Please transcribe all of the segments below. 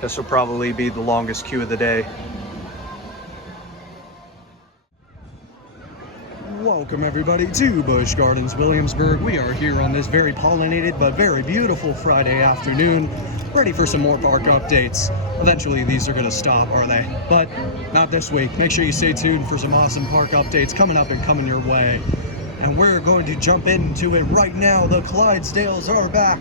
This will probably be the longest queue of the day. Welcome everybody to Busch Gardens Williamsburg. We are here on this very pollinated but very beautiful Friday afternoon, ready for some more park updates. Eventually these are going to stop, are they? But not this week. Make sure you stay tuned for some awesome park updates coming up and coming your way. And we're going to jump into it right now. The Clydesdales are back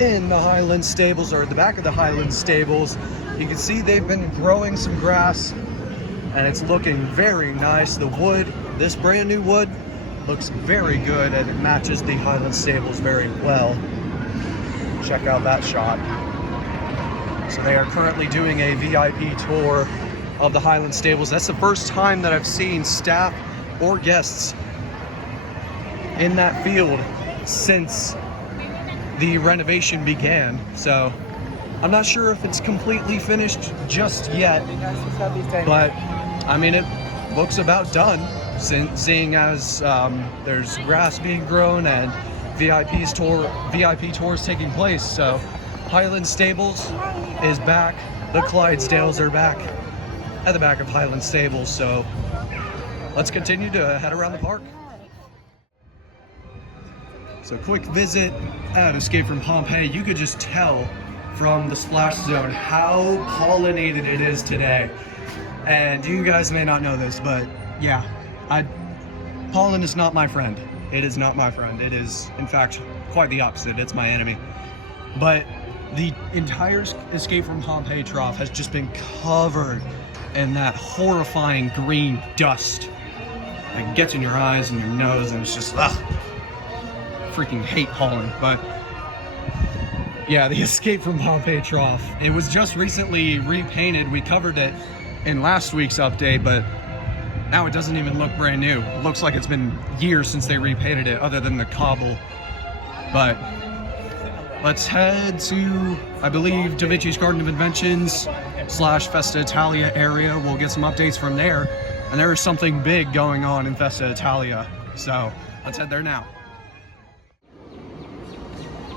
in the Highland stables, or at the back of the Highland stables. You can see they've been growing some grass and it's looking very nice. The wood, this brand new wood, looks very good and it matches the Highland stables very well. Check out that shot. So they are currently doing a VIP tour of the Highland stables. That's the first time that I've seen staff or guests in that field since the renovation began. So I'm not sure if it's completely finished just yet, but I mean, it looks about done, seeing as there's grass being grown and VIP tours taking place. So Highland Stables is back. The Clydesdales are back at the back of Highland Stables. So let's continue to head around the park. So quick visit at Escape from Pompeii. You could just tell from the splash zone how pollinated it is today. And you guys may not know this, but yeah, pollen is not my friend. It is not my friend. It is, in fact, quite the opposite. It's my enemy. But the entire Escape from Pompeii trough has just been covered in that horrifying green dust. It gets in your eyes and your nose, and it's just, ugh. Freaking hate pollen. But yeah, the Escape from Pompeii trough, it was just recently repainted. We covered it in last week's update, but now it doesn't even look brand new. It looks like it's been years since they repainted it, other than the cobble. But let's head to, I believe, Da Vinci's Garden of Inventions / Festa Italia area. We'll get some updates from there, and there is something big going on in Festa Italia, so let's head there now.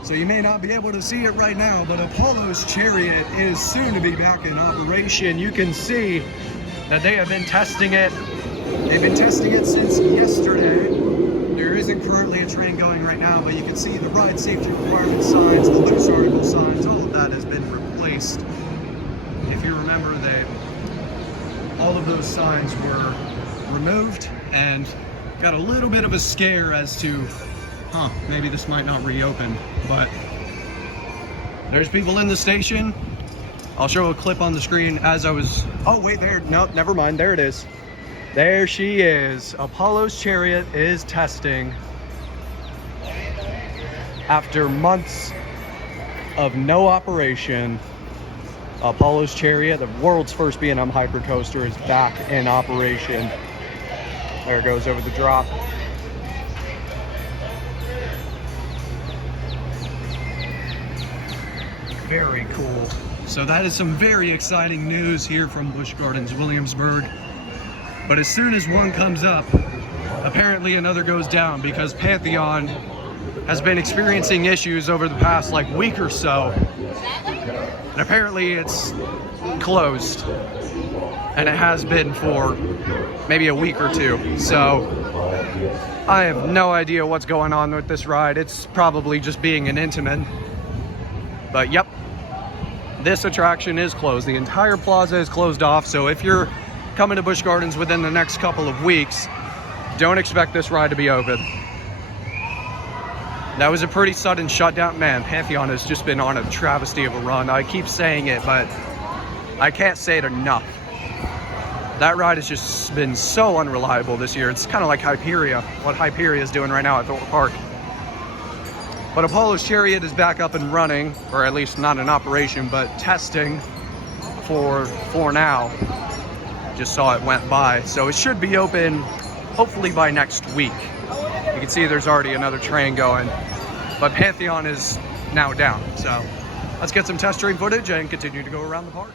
So you may not be able to see it right now, but Apollo's Chariot is soon to be back in operation. You can see that they have been testing it. They've been testing it since yesterday. There isn't currently a train going right now, but you can see the ride safety requirement signs, the loose article signs, all of that has been replaced. If you remember, all of those signs were removed and got a little bit of a scare as to maybe this might not reopen, but there's people in the station. I'll show a clip on the screen as I was, oh wait, there, no, never mind, there it is. There she is. Apollo's Chariot is testing after months of no operation. Apollo's Chariot, the world's first B&M hypercoaster, is back in operation. There it goes over the drop. Very cool. So that is some very exciting news here from Busch Gardens Williamsburg. But as soon as one comes up, apparently another goes down, because Pantheon has been experiencing issues over the past week or so. And apparently it's closed. And it has been for maybe a week or two. So I have no idea what's going on with this ride. It's probably just being an Intamin. But yep, this attraction is closed. The entire plaza is closed off. So if you're coming to Busch Gardens within the next couple of weeks, don't expect this ride to be open. That was a pretty sudden shutdown. Man, Pantheon has just been on a travesty of a run. I keep saying it, but I can't say it enough. That ride has just been so unreliable this year. It's kind of like Hyperia, what Hyperia is doing right now at Thorpe Park. But Apollo's Chariot is back up and running, or at least not in operation, but testing for now. Just saw it went by. So it should be open hopefully by next week. You can see there's already another train going, but Pantheon is now down. So let's get some test train footage and continue to go around the park.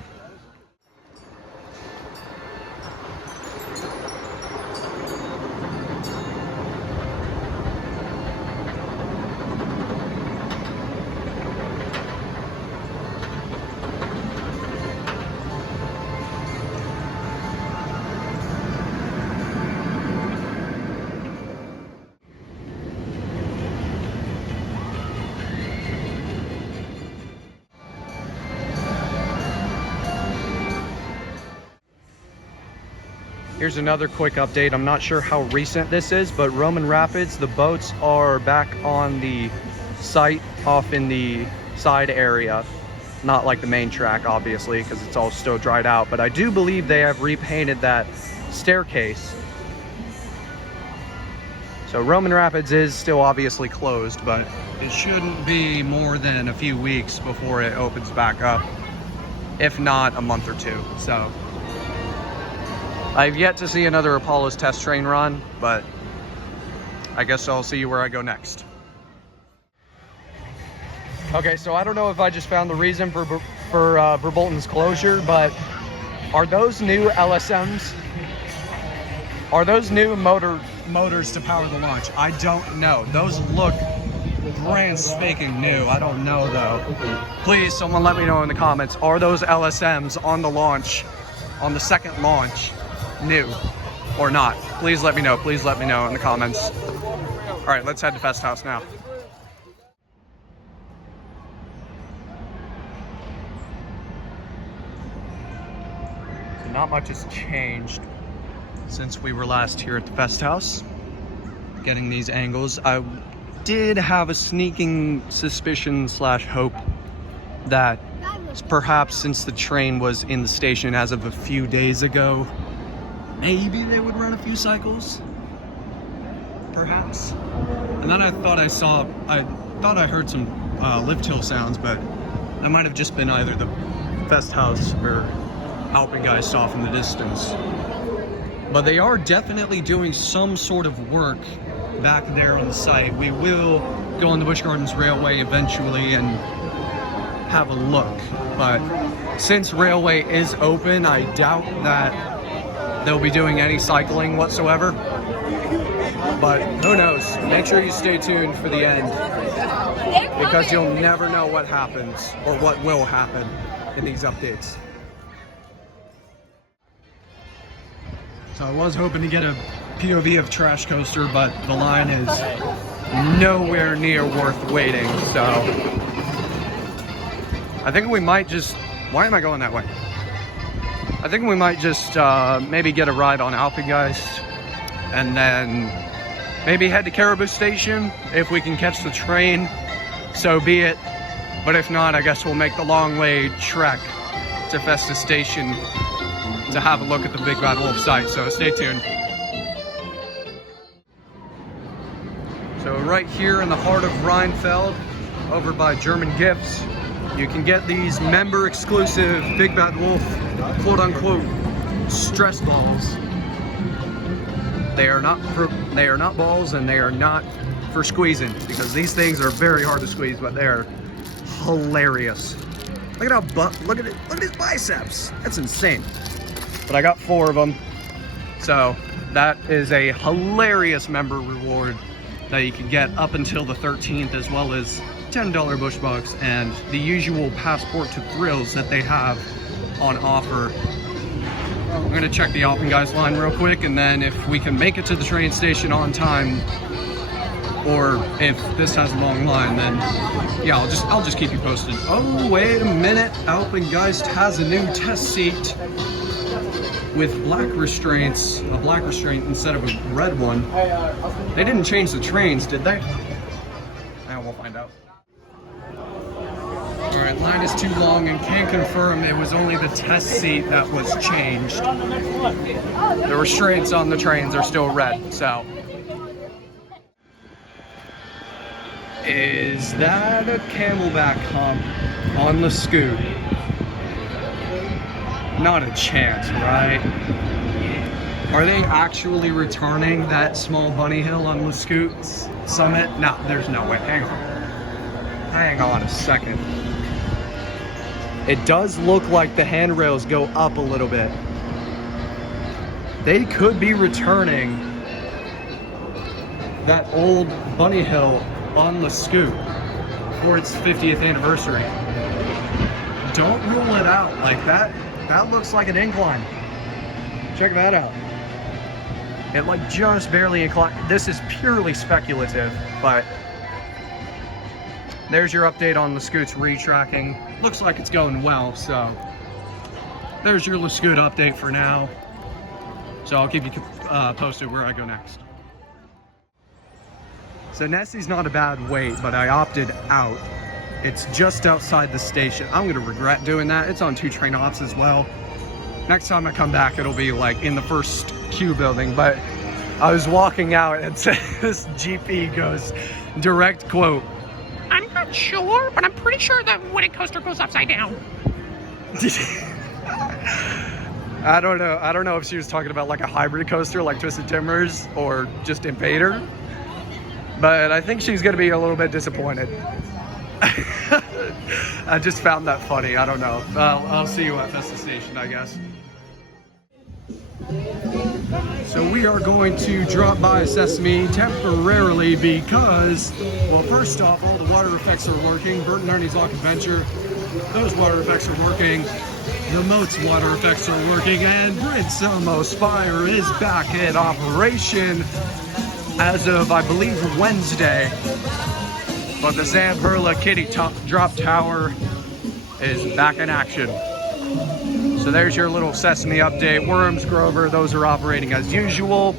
Here's another quick update. I'm not sure how recent this is, but Roman Rapids, the boats are back on the site off in the side area. Not like the main track, obviously, because it's all still dried out. But I do believe they have repainted that staircase. So Roman Rapids is still obviously closed, but it shouldn't be more than a few weeks before it opens back up. If not, a month or two. So I've yet to see another Apollo's test train run, but I guess I'll see you where I go next. Okay, so I don't know if I just found the reason for Verbolten's closure, but are those new LSMs? Are those new motors to power the launch? I don't know. Those look brand spanking new. I don't know though. Please, someone let me know in the comments. Are those LSMs on the launch, on the second launch, new or not? Please let me know. Please let me know in the comments. All right, let's head to Festhaus now. So not much has changed since we were last here at the Festhaus. Getting these angles, I did have a sneaking suspicion / hope that perhaps since the train was in the station as of a few days ago, maybe they would run a few cycles, perhaps. And then I thought I heard some lift hill sounds, but that might have just been either the Festhaus or Alpengeist off in the distance. But they are definitely doing some sort of work back there on the site. We will go on the Busch Gardens Railway eventually and have a look. But since Railway is open, I doubt that they'll be doing any cycling whatsoever. But who knows? Make sure you stay tuned for the end, because you'll never know what happens or what will happen in these updates. So I was hoping to get a POV of Trash Coaster, but the line is nowhere near worth waiting, so I think we might just, why am I going that way? I think we might just maybe get a ride on Alpengeist and then maybe head to Caribou Station. If we can catch the train, so be it. But if not, I guess we'll make the long way trek to Festa Station to have a look at the Big Bad Wolf site, so stay tuned. So right here in the heart of Rhinefeld, over by German Gifts, you can get these member exclusive Big Bad Wolf quote unquote stress balls. They are not balls, and they are not for squeezing, because these things are very hard to squeeze, but they're hilarious. Look at his biceps. That's insane. But I got 4 of them. So that is a hilarious member reward that you can get up until the 13th, as well as $10 Bush Bucks and the usual passport to thrills that they have on offer. I'm gonna check the Alpengeist line real quick, and then if we can make it to the train station on time, or if this has a long line, then yeah, I'll just keep you posted. Oh, wait a minute, Alpengeist has a new test seat with black restraints, a black restraint instead of a red one. They didn't change the trains, did they? Now we'll find out. All right, line is too long and can confirm it was only the test seat that was changed. The restraints on the trains are still red, so. Is that a camelback hump on the scoot? Not a chance, right? Are they actually returning that small bunny hill on the Scoot Summit? No, there's no way. Hang on a second. It does look like the handrails go up a little bit. They could be returning that old bunny hill on the Scoot for its 50th anniversary. Don't rule it out like that. That looks like an incline. Check that out. It like just barely inclined. This is purely speculative, but there's your update on the Scoot's retracking. Looks like it's going well, so there's your Scoot update for now. So I'll keep you posted where I go next. So Nessie's not a bad wait, but I opted out. It's just outside the station. I'm gonna regret doing that. It's on 2 train hops as well. Next time I come back, it'll be like in the first queue building, but I was walking out and this GP goes, direct quote, "I'm not sure, but I'm pretty sure that wooden coaster goes upside down." I don't know if she was talking about like a hybrid coaster like Twisted Timbers or just Invader, but I think she's gonna be a little bit disappointed. I just found that funny. I don't know. I'll see you at Festa Station, I guess. So we are going to drop by Sesame temporarily because, well, first off, all the water effects are working. Bert and Ernie's Lock Adventure, those water effects are working. The Moat's water effects are working, and Prince Elmo's Spire is back in operation as of, I believe, Wednesday. But the Zamperla Kitty Drop Tower is back in action. So there's your little Sesame update. Worms, Grover, those are operating as usual.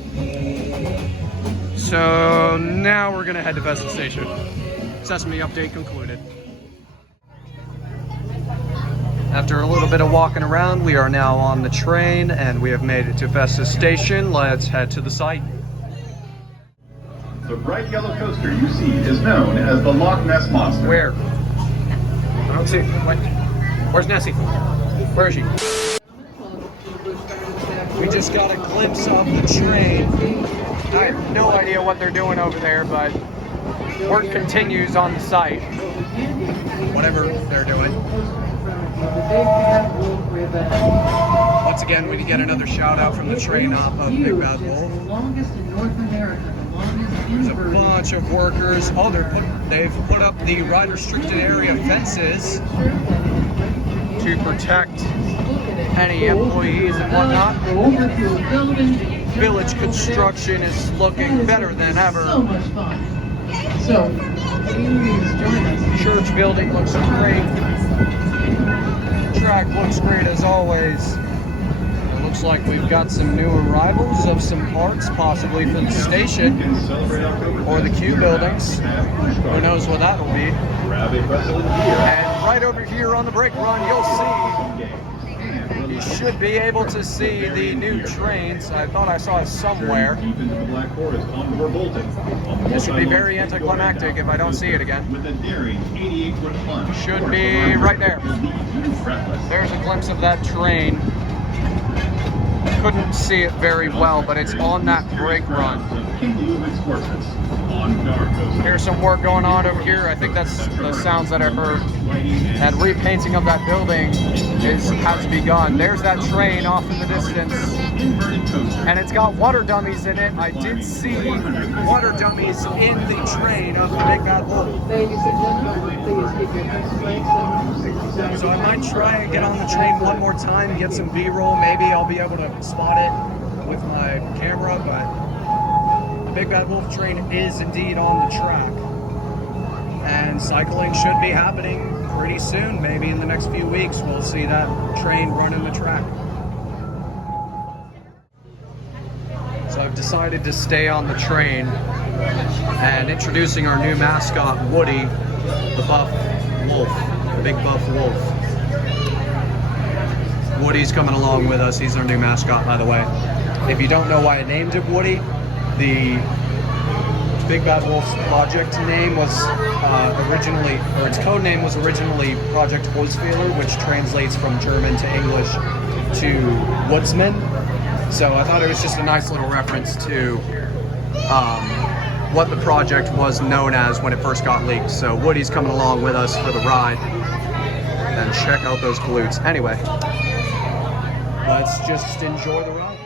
So now we're gonna head to Festa Station. Sesame update concluded. After a little bit of walking around, we are now on the train and we have made it to Festa Station. Let's head to the site. The bright yellow coaster you see is known as the Loch Ness Monster. Where? I don't see it. What? Where's Nessie? Where is she? We just got a glimpse of the train. I have no idea what they're doing over there, but work continues on the site. Whatever they're doing. Once again, we get another shout out from the train op of Big Bad Wolf. There's a bunch of workers. Oh, they've put up the ride restricted area fences to protect any employees and whatnot. Village construction is looking better than ever. Church building looks great. Track looks great as always. It looks like we've got some new arrivals of some parts, possibly for the station or the queue buildings. Who knows what that'll be. And right over here on the brake run, you'll see, you should be able to see the new trains. I thought I saw it somewhere. This should be very anticlimactic if I don't see it again. Should be right there. There's a glimpse of that train. Couldn't see it very well, but it's on that brake run. Here's some work going on over here. I think that's the sounds that I heard. And repainting of that building has begun. There's that train off in the distance. And it's got water dummies in it. I did see water dummies in the train of the Big Bad Wolf. So I might try and get on the train one more time and get some B-roll. Maybe I'll be able to spot it with my camera, but the Big Bad Wolf train is indeed on the track. And cycling should be happening pretty soon. Maybe in the next few weeks we'll see that train running the track. So I've decided to stay on the train and introducing our new mascot, Woody, the buff wolf, the big buff wolf. Woody's coming along with us. He's our new mascot, by the way. If you don't know why I named him Woody, the Big Bad Wolf's project name was originally, or its code name was originally Project Holzfehler, which translates from German to English to woodsman. So I thought it was just a nice little reference to what the project was known as when it first got leaked. So Woody's coming along with us for the ride. And check out those glutes. Anyway, let's just enjoy the ride.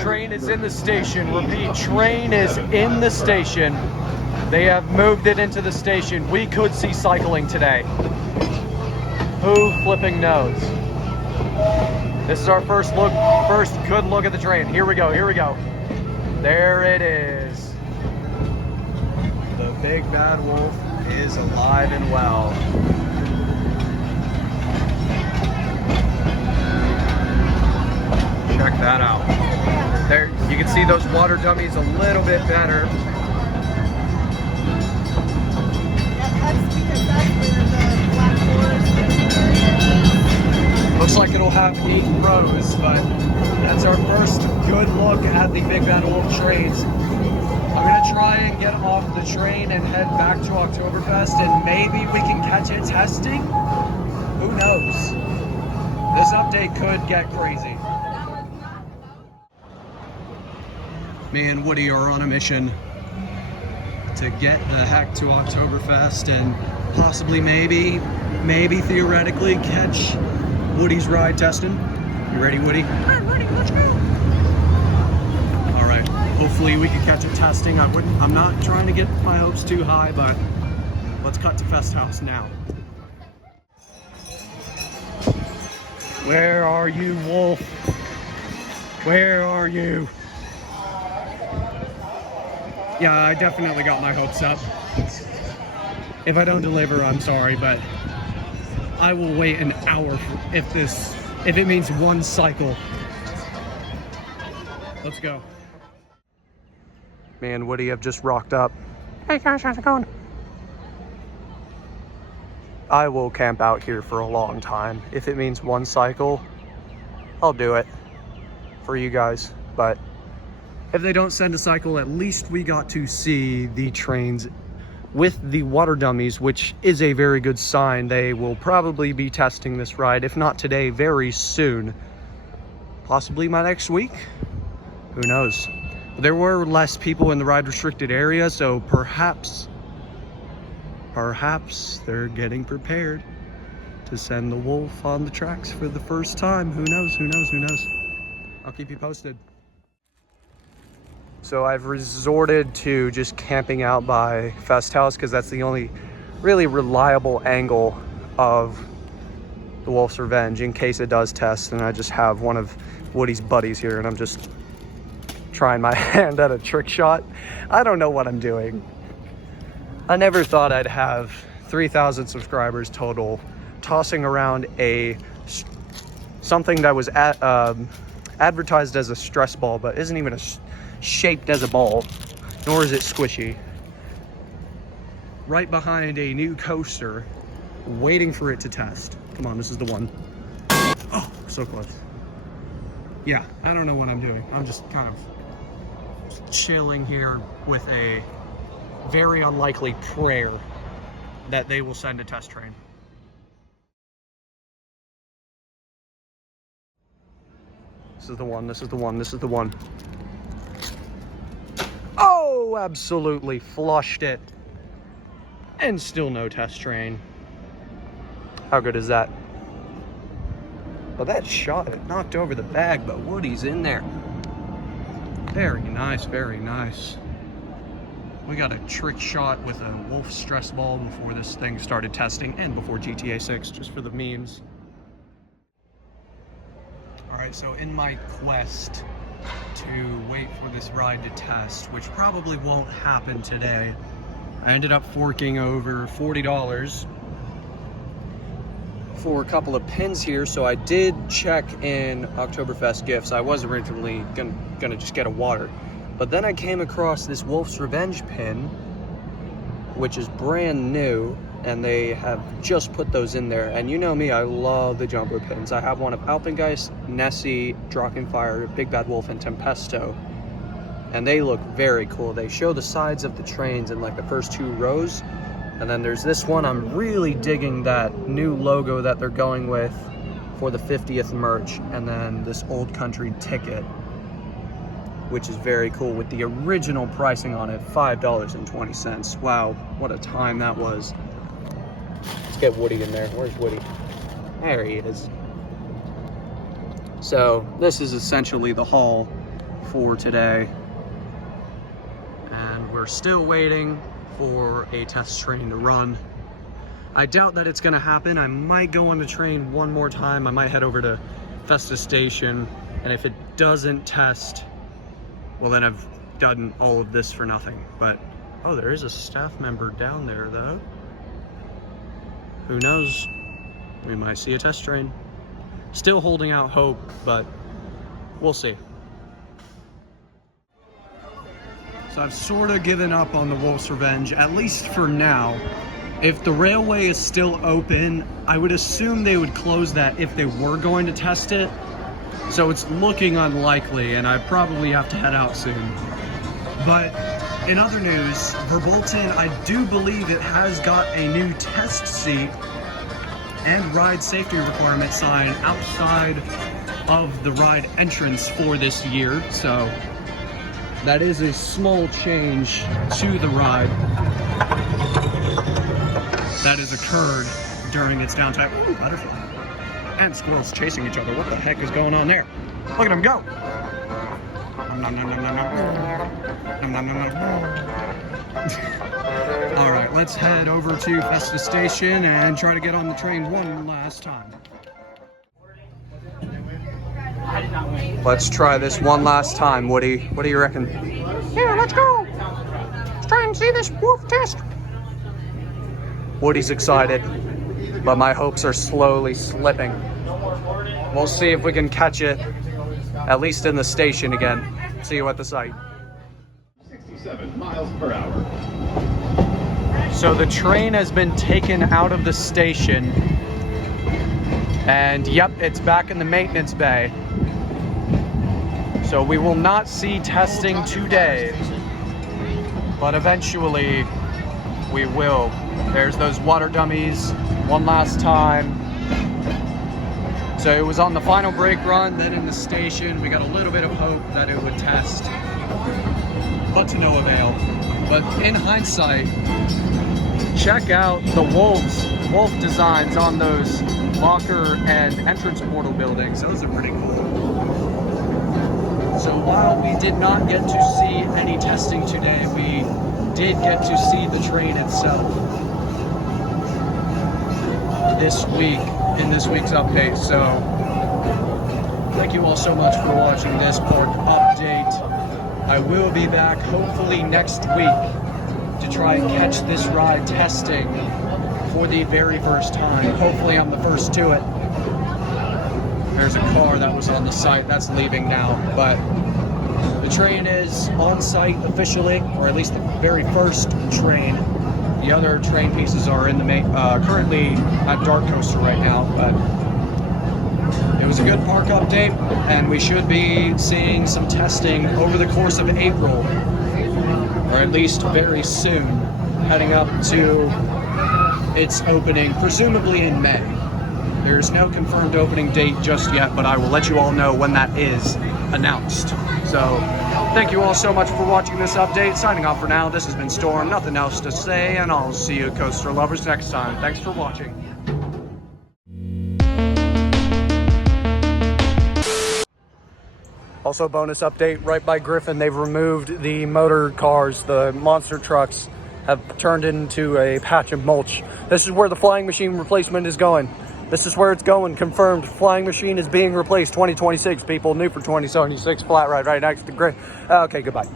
Train is in the station. Repeat, train is in the station. They have moved it into the station. We could see cycling today. Who flipping knows? This is our first good look at the train. Here we go, here we go. There it is. The big bad wolf is alive and well. Check that out. There, you can see those water dummies a little bit better. Looks like it'll have 8 rows, but that's our first good look at the Big Bad Wolf trains. I'm gonna try and get off the train and head back to Oktoberfest, and maybe we can catch it testing? Who knows? This update could get crazy. Me and Woody are on a mission to get the heck to Oktoberfest and possibly maybe theoretically catch Woody's ride testing. You ready, Woody? I'm ready, let's go. All right, hopefully we can catch it testing. I'm not trying to get my hopes too high, but let's cut to Festhaus now. Where are you, Wolf? Where are you? Yeah, I definitely got my hopes up. If I don't deliver, I'm sorry, but I will wait an hour if it means one cycle. Let's go. Me and Woody have just rocked up. Hey guys, how's it going? I will camp out here for a long time. If it means one cycle, I'll do it for you guys. But if they don't send a cycle, at least we got to see the trains with the water dummies, which is a very good sign. They will probably be testing this ride, if not today, very soon. Possibly my next week. Who knows? There were less people in the ride restricted area, so perhaps they're getting prepared to send the wolf on the tracks for the first time. Who knows, who knows, who knows? I'll keep you posted. So I've resorted to just camping out by Festhaus because that's the only really reliable angle of the Wolf's Revenge in case it does test. And I just have one of Woody's buddies here and I'm just trying my hand at a trick shot. I don't know what I'm doing. I never thought I'd have 3,000 subscribers total tossing around something that was advertised as a stress ball, but isn't even shaped as a ball, nor is it squishy. Right behind a new coaster, waiting for it to test. Come on, this is the one. Oh, so close. Yeah, I don't know what I'm doing. I'm just kind of chilling here with a very unlikely prayer that they will send a test train. This is the one, this is the one, this is the one. Oh, absolutely flushed it. And still no test train. How good is that? Well, that shot, it knocked over the bag, but Woody's in there. Very nice, very nice. We got a trick shot with a wolf stress ball before this thing started testing and before GTA 6, just for the memes. All right, so in my quest to wait for this ride to test, which probably won't happen today, I ended up forking over $40 for a couple of pins here. So I did check in Oktoberfest gifts. I was originally gonna just get a water, but then I came across this Wolf's Revenge pin, which is brand new, and they have just put those in there. And you know me, I love the jumbo pins. I have one of Alpengeist, Nessie, Drachenfire, Big Bad Wolf, and Tempesto, and they look very cool. They show the sides of the trains in like the first 2 rows. And then there's this one. I'm really digging that new logo that they're going with for the 50th merch. And then this Old Country ticket, which is very cool with the original pricing on it, $5.20. Wow, what a time that was. Let's get Woody in there. Where's Woody? There he is. So this is essentially the haul for today. And we're still waiting for a test train to run. I doubt that it's gonna happen. I might go on the train one more time. I might head over to Festa station, and if it doesn't test, well then I've done all of this for nothing. But, oh, there is a staff member down there though. Who knows? We might see a test train. Still holding out hope, but we'll see. So I've sort of given up on the Wolf's Revenge, at least for now. If the railway is still open, I would assume they would close that if they were going to test it. So it's looking unlikely, and I probably have to head out soon. But in other news, Verbolten, I do believe it has got a new test seat and ride safety requirement sign outside of the ride entrance for this year. So that is a small change to the ride that has occurred during its downtime. Ooh, butterfly. And squirrels chasing each other. What the heck is going on there? Look at them go. Nom, nom, nom, nom, nom. Nom, nom, nom, nom. All right, let's head over to Festa Station and try to get on the train one last time. Let's try this one last time, Woody. What do you reckon? Yeah, let's go. Let's try and see this wolf test. Woody's excited, but my hopes are slowly slipping. We'll see if we can catch it, at least in the station again. See you at the site. 67 miles per hour. So the train has been taken out of the station, and yep, it's back in the maintenance bay. So we will not see testing today, but eventually we will. There's those water dummies one last time. So it was on the final brake run, then in the station. We got a little bit of hope that it would test, but to no avail. But in hindsight, check out the wolf designs on those locker and entrance portal buildings. Those are pretty cool. So while we did not get to see any testing today, we did get to see the train itself this week, in this week's update. So thank you all so much for watching this park update. I will be back hopefully next week to try and catch this ride testing for the very first time. Hopefully I'm the first to it. There's a car that was on the site that's leaving now, but the train is on site officially, or at least the very first train. The other train pieces are in the currently at Dark Coaster right now, but it was a good park update, and we should be seeing some testing over the course of April, or at least very soon, heading up to its opening, presumably in May. There's no confirmed opening date just yet, but I will let you all know when that is announced. So, thank you all so much for watching this update. Signing off for now. This has been Storm. Nothing else to say, and I'll see you coaster lovers next time. Thanks for watching. Also, bonus update, right by Griffin, they've removed the motor cars. The monster trucks have turned into a patch of mulch. This is where the flying machine replacement is going. This is where it's going, confirmed. Flying machine is being replaced 2026, people. New for 2076, flat ride right next to Griffin. Okay, goodbye.